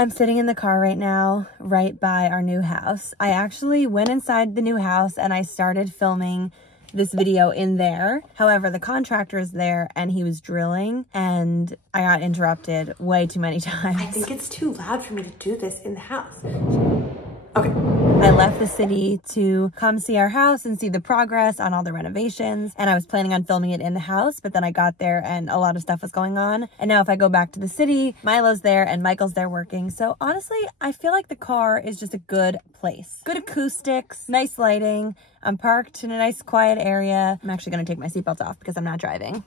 I'm sitting in the car right now, right by our new house. I actually went inside the new house and I started filming this video in there. However, the contractor is there and he was drilling and I got interrupted way too many times. I think it's too loud for me to do this in the house. Okay. I left the city to come see our house and see the progress on all the renovations. And I was planning on filming it in the house, but then I got there and a lot of stuff was going on. And now if I go back to the city, Milo's there and Michael's there working. So honestly, I feel like the car is just a good place. Good acoustics, nice lighting. I'm parked in a nice quiet area. I'm actually gonna take my seatbelt off because I'm not driving.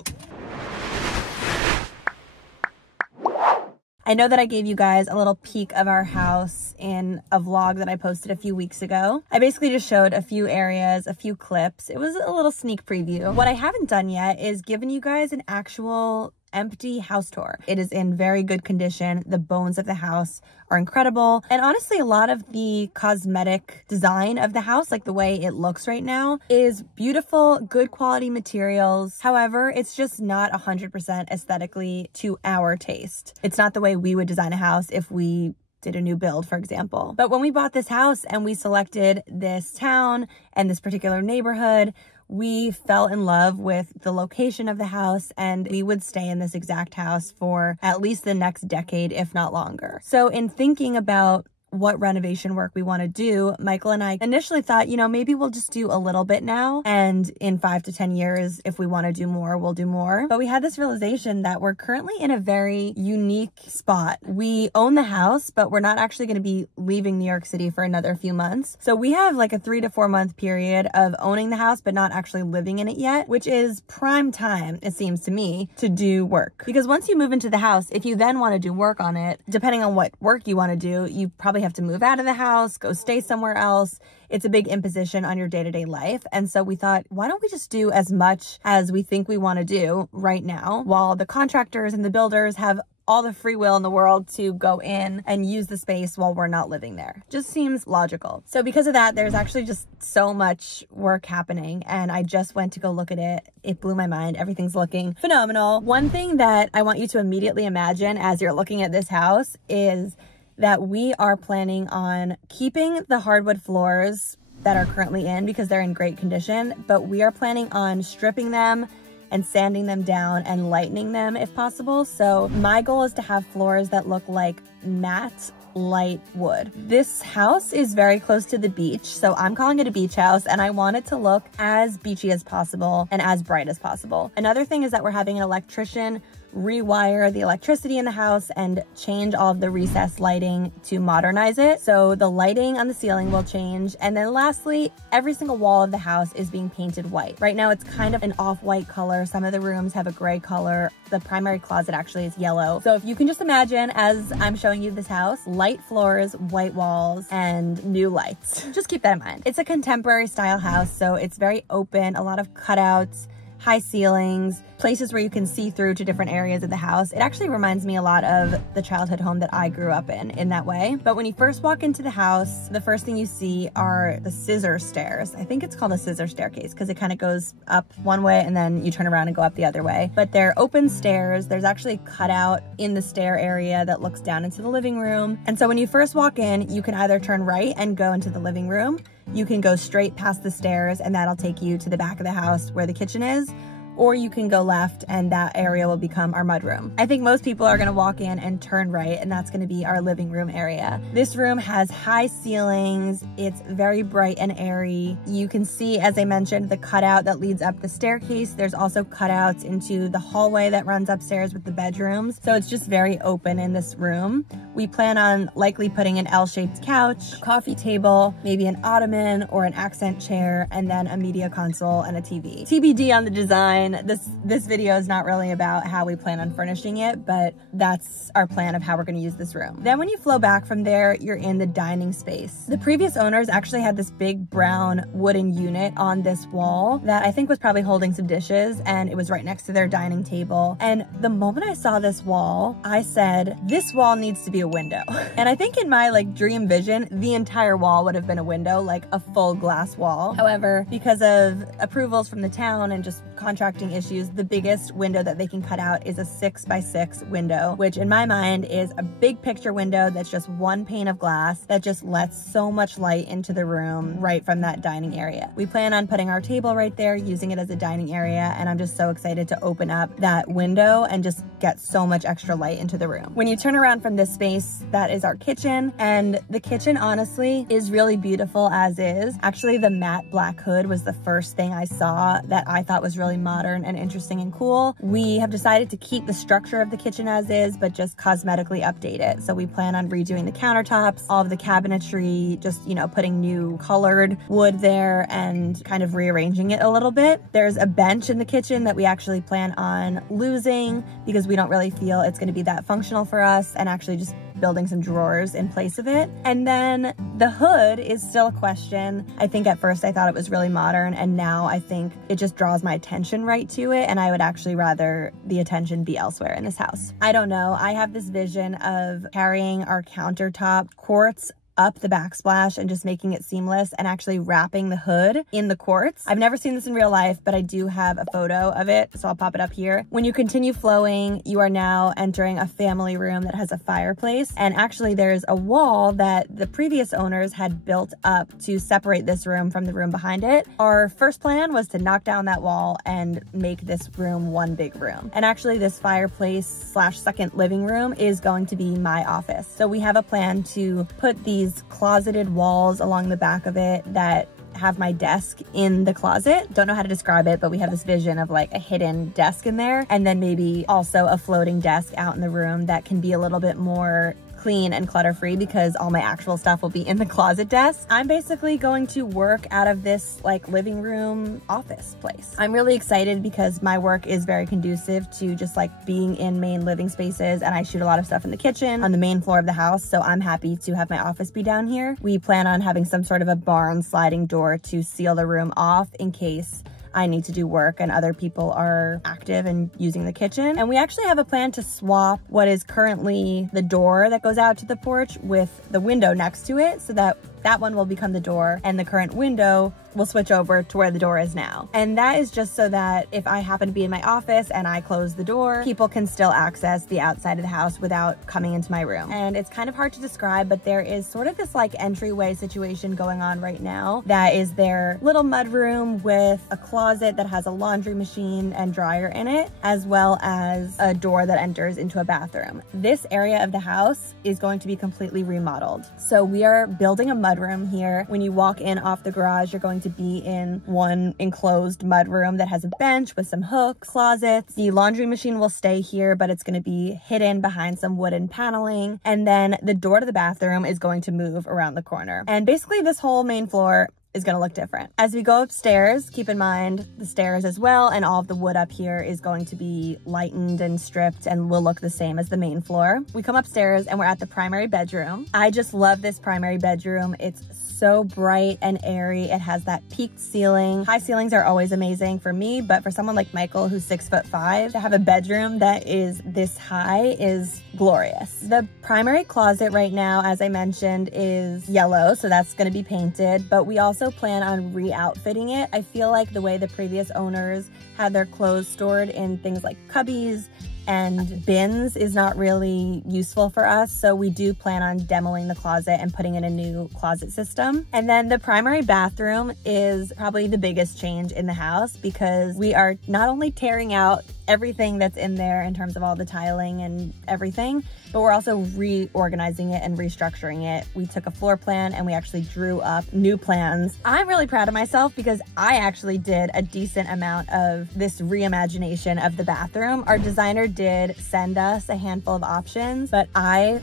I know that I gave you guys a little peek of our house in a vlog that I posted a few weeks ago. I basically just showed a few areas, a few clips. It was a little sneak preview. What I haven't done yet is given you guys an actual empty house tour. It is in very good condition. The bones of the house are incredible. And honestly, a lot of the cosmetic design of the house, like the way it looks right now, is beautiful, good quality materials. However, it's just not 100% aesthetically to our taste. It's not the way we would design a house if we did a new build, for example. But when we bought this house and we selected this town and this particular neighborhood, we fell in love with the location of the house and we would stay in this exact house for at least the next decade, if not longer. So in thinking about what renovation work we want to do, Michael and I initially thought, you know, maybe we'll just do a little bit now, and in 5 to 10 years, if we want to do more, we'll do more. But we had this realization that we're currently in a very unique spot. We own the house, but we're not actually going to be leaving New York City for another few months. So we have like a 3 to 4 month period of owning the house, but not actually living in it yet, which is prime time, it seems to me, to do work. Because once you move into the house, if you then want to do work on it, depending on what work you want to do, you probably have to move out of the house, go stay somewhere else. It's a big imposition on your day-to-day life. And so we thought, why don't we just do as much as we think we want to do right now, while the contractors and the builders have all the free will in the world to go in and use the space while we're not living there. Just seems logical. So because of that, there's actually just so much work happening and I just went to go look at it. It blew my mind. Everything's looking phenomenal. One thing that I want you to immediately imagine as you're looking at this house is that we are planning on keeping the hardwood floors that are currently in because they're in great condition, but we are planning on stripping them and sanding them down and lightening them if possible. So my goal is to have floors that look like matte light wood. This house is very close to the beach, so I'm calling it a beach house and I want it to look as beachy as possible and as bright as possible. Another thing is that we're having an electrician rewire the electricity in the house and change all of the recessed lighting to modernize it. So the lighting on the ceiling will change. And then lastly, every single wall of the house is being painted white. Right now it's kind of an off-white color. Some of the rooms have a gray color. The primary closet actually is yellow. So if you can just imagine, as I'm showing you this house, light floors, white walls, and new lights. Just keep that in mind. It's a contemporary style house, so it's very open, a lot of cutouts, high ceilings, places where you can see through to different areas of the house. It actually reminds me a lot of the childhood home that I grew up in that way. But when you first walk into the house, the first thing you see are the scissor stairs. I think it's called a scissor staircase because it kind of goes up one way and then you turn around and go up the other way. But they're open stairs. There's actually a cutout in the stair area that looks down into the living room. And so when you first walk in, you can either turn right and go into the living room. You can go straight past the stairs and that'll take you to the back of the house where the kitchen is. Or you can go left and that area will become our mudroom. I think most people are gonna walk in and turn right and that's gonna be our living room area. This room has high ceilings. It's very bright and airy. You can see, as I mentioned, the cutout that leads up the staircase. There's also cutouts into the hallway that runs upstairs with the bedrooms. So it's just very open in this room. We plan on likely putting an L-shaped couch, coffee table, maybe an ottoman or an accent chair, and then a media console and a TV. TBD on the design. This video is not really about how we plan on furnishing it, but that's our plan of how we're going to use this room. Then when you flow back from there, you're in the dining space. The previous owners actually had this big brown wooden unit on this wall that I think was probably holding some dishes, and it was right next to their dining table. And the moment I saw this wall, I said, this wall needs to be a window. And I think in my dream vision, the entire wall would have been a window, like a full glass wall. However, because of approvals from the town and just contract constructing issues, the biggest window that they can cut out is a 6x6 window, which in my mind is a big picture window that's just one pane of glass that just lets so much light into the room right from that dining area. We plan on putting our table right there, using it as a dining area, and I'm just so excited to open up that window and just get so much extra light into the room. When you turn around from this space, that is our kitchen, and the kitchen honestly is really beautiful as is. Actually, the matte black hood was the first thing I saw that I thought was really modern and interesting and cool. We have decided to keep the structure of the kitchen as is, but just cosmetically update it. So we plan on redoing the countertops, all of the cabinetry, just, you know, putting new colored wood there and kind of rearranging it a little bit. There's a bench in the kitchen that we actually plan on losing because we don't really feel it's going to be that functional for us, and actually just building some drawers in place of it. And then the hood is still a question. I think at first I thought it was really modern, and now I think it just draws my attention right to it, and I would actually rather the attention be elsewhere in this house. I don't know. I have this vision of carrying our countertop quartz up the backsplash and just making it seamless and actually wrapping the hood in the quartz. I've never seen this in real life, but I do have a photo of it, so I'll pop it up here. When you continue flowing, you are now entering a family room that has a fireplace, and actually there's a wall that the previous owners had built up to separate this room from the room behind it. Our first plan was to knock down that wall and make this room one big room. And actually this fireplace slash second living room is going to be my office. So we have a plan to put these closeted walls along the back of it that have my desk in the closet. Don't know how to describe it, but we have this vision of like a hidden desk in there, and then maybe also a floating desk out in the room that can be a little bit more clean and clutter-free because all my actual stuff will be in the closet desk. I'm basically going to work out of this like living room office place. I'm really excited because my work is very conducive to just like being in main living spaces, and I shoot a lot of stuff in the kitchen on the main floor of the house, so I'm happy to have my office be down here. We plan on having some sort of a barn sliding door to seal the room off in case I need to do work and other people are active and using the kitchen. And we actually have a plan to swap what is currently the door that goes out to the porch with the window next to it, so that that one will become the door and the current window will switch over to where the door is now. And that is just so that if I happen to be in my office and I close the door, people can still access the outside of the house without coming into my room. And it's kind of hard to describe, but there is sort of this like entryway situation going on right now. That is their little mudroom with a closet that has a laundry machine and dryer in it, as well as a door that enters into a bathroom. This area of the house is going to be completely remodeled. So we are building a mudroom here. When you walk in off the garage, you're going to be in one enclosed mudroom that has a bench with some hooks, closets. The laundry machine will stay here, but it's going to be hidden behind some wooden paneling. And then the door to the bathroom is going to move around the corner. And basically this whole main floor is going to look different. As we go upstairs, keep in mind the stairs as well, and all of the wood up here is going to be lightened and stripped and will look the same as the main floor. We come upstairs and we're at the primary bedroom. I just love this primary bedroom. It's so bright and airy. It has that peaked ceiling. High ceilings are always amazing for me, but for someone like Michael who's 6'5", to have a bedroom that is this high is glorious. The primary closet right now, as I mentioned, is yellow, so that's going to be painted, but we also plan on re-outfitting it. I feel like the way the previous owners had their clothes stored in things like cubbies and bins is not really useful for us, so we do plan on demoing the closet and putting in a new closet system. And then the primary bathroom is probably the biggest change in the house because we are not only tearing out everything that's in there in terms of all the tiling and everything, but we're also reorganizing it and restructuring it. We took a floor plan and we actually drew up new plans. I'm really proud of myself because I actually did a decent amount of this reimagination of the bathroom. Our designer did send us a handful of options, but I,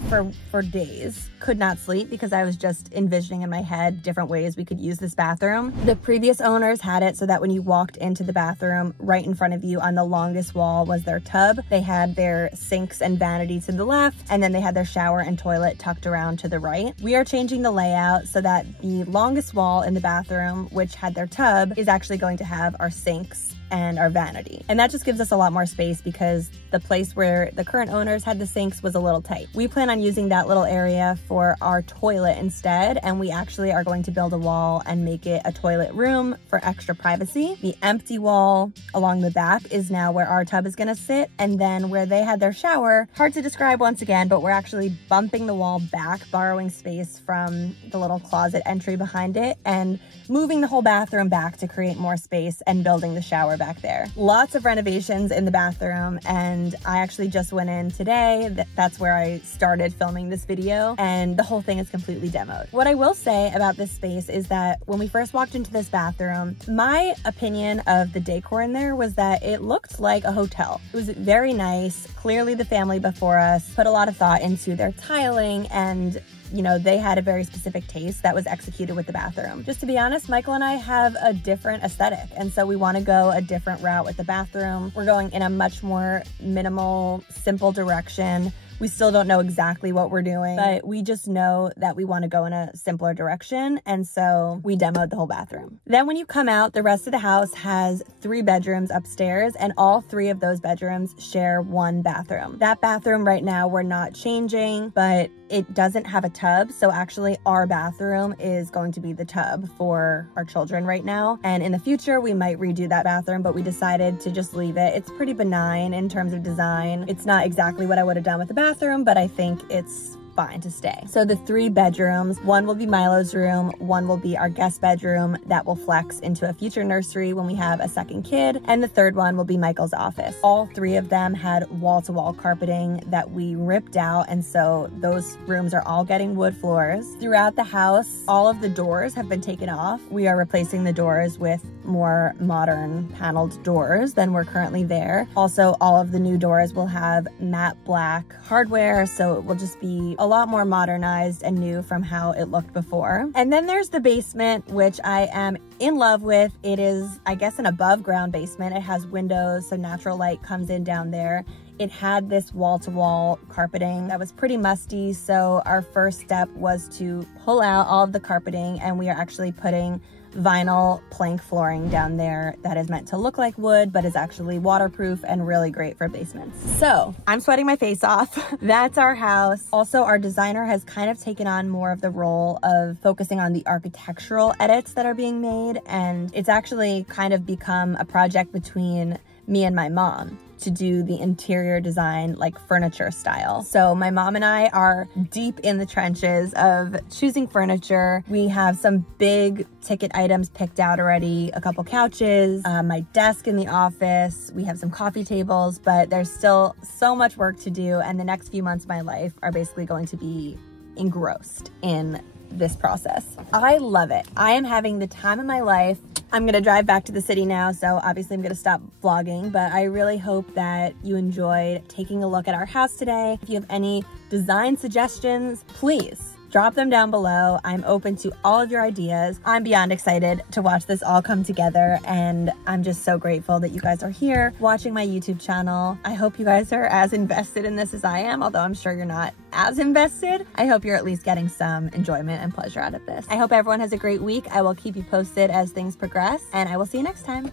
for days, could not sleep because I was just envisioning in my head different ways we could use this bathroom. The previous owners had it so that when you walked into the bathroom, right in front of you on the longest wall was their tub. They had their sinks and vanity to the left, and then they had their shower and toilet tucked around to the right. We are changing the layout so that the longest wall in the bathroom, which had their tub, is actually going to have our sinks and our vanity. And that just gives us a lot more space because the place where the current owners had the sinks was a little tight. We plan on using that little area for our toilet instead, and we actually are going to build a wall and make it a toilet room for extra privacy. The empty wall along the back is now where our tub is gonna sit, and then where they had their shower, hard to describe once again, but we're actually bumping the wall back, borrowing space from the little closet entry behind it, and moving the whole bathroom back to create more space and building the shower back there. Lots of renovations in the bathroom, and I actually just went in today. That's where I started filming this video, and the whole thing is completely demoed. What I will say about this space is that when we first walked into this bathroom, my opinion of the decor in there was that it looked like a hotel. It was very nice. Clearly the family before us put a lot of thought into their tiling, and you know, they had a very specific taste that was executed with the bathroom. Just to be honest, Michael and I have a different aesthetic, and so we want to go a different route with the bathroom. We're going in a much more minimal, simple direction. We still don't know exactly what we're doing, but we just know that we want to go in a simpler direction, and so we demoed the whole bathroom. Then when you come out, the rest of the house has 3 bedrooms upstairs, and all 3 of those bedrooms share 1 bathroom. That bathroom right now we're not changing, but it doesn't have a tub, so actually our bathroom is going to be the tub for our children right now. And in the future, we might redo that bathroom, but we decided to just leave it. It's pretty benign in terms of design. It's not exactly what I would have done with the bathroom, but I think it's fine to stay. So the 3 bedrooms, 1 will be Milo's room, 1 will be our guest bedroom that will flex into a future nursery when we have a second kid, and the 3rd one will be Michael's office. All 3 of them had wall-to-wall carpeting that we ripped out, and so those rooms are all getting wood floors. Throughout the house, all of the doors have been taken off. We are replacing the doors with more modern paneled doors than were currently there. Also, all of the new doors will have matte black hardware, so it will just be a lot more modernized and new from how it looked before. And then there's the basement, which I am in love with. It is, I guess, an above ground basement. It has windows, so natural light comes in down there. It had this wall-to-wall carpeting that was pretty musty, so our first step was to pull out all of the carpeting, and we are actually putting vinyl plank flooring down there that is meant to look like wood, but is actually waterproof and really great for basements. So I'm sweating my face off. That's our house. Also, our designer has kind of taken on more of the role of focusing on the architectural edits that are being made, and it's actually kind of become a project between me and my mom to do the interior design, like furniture style. So my mom and I are deep in the trenches of choosing furniture. We have some big ticket items picked out already, a couple couches, my desk in the office. We have some coffee tables, but there's still so much work to do. And the next few months of my life are basically going to be engrossed in this process. I love it. I am having the time of my life. I'm gonna drive back to the city now, so obviously I'm gonna stop vlogging, but I really hope that you enjoyed taking a look at our house today. If you have any design suggestions, please drop them down below. I'm open to all of your ideas. I'm beyond excited to watch this all come together, and I'm just so grateful that you guys are here watching my YouTube channel. I hope you guys are as invested in this as I am, although I'm sure you're not as invested. I hope you're at least getting some enjoyment and pleasure out of this. I hope everyone has a great week. I will keep you posted as things progress, and I will see you next time.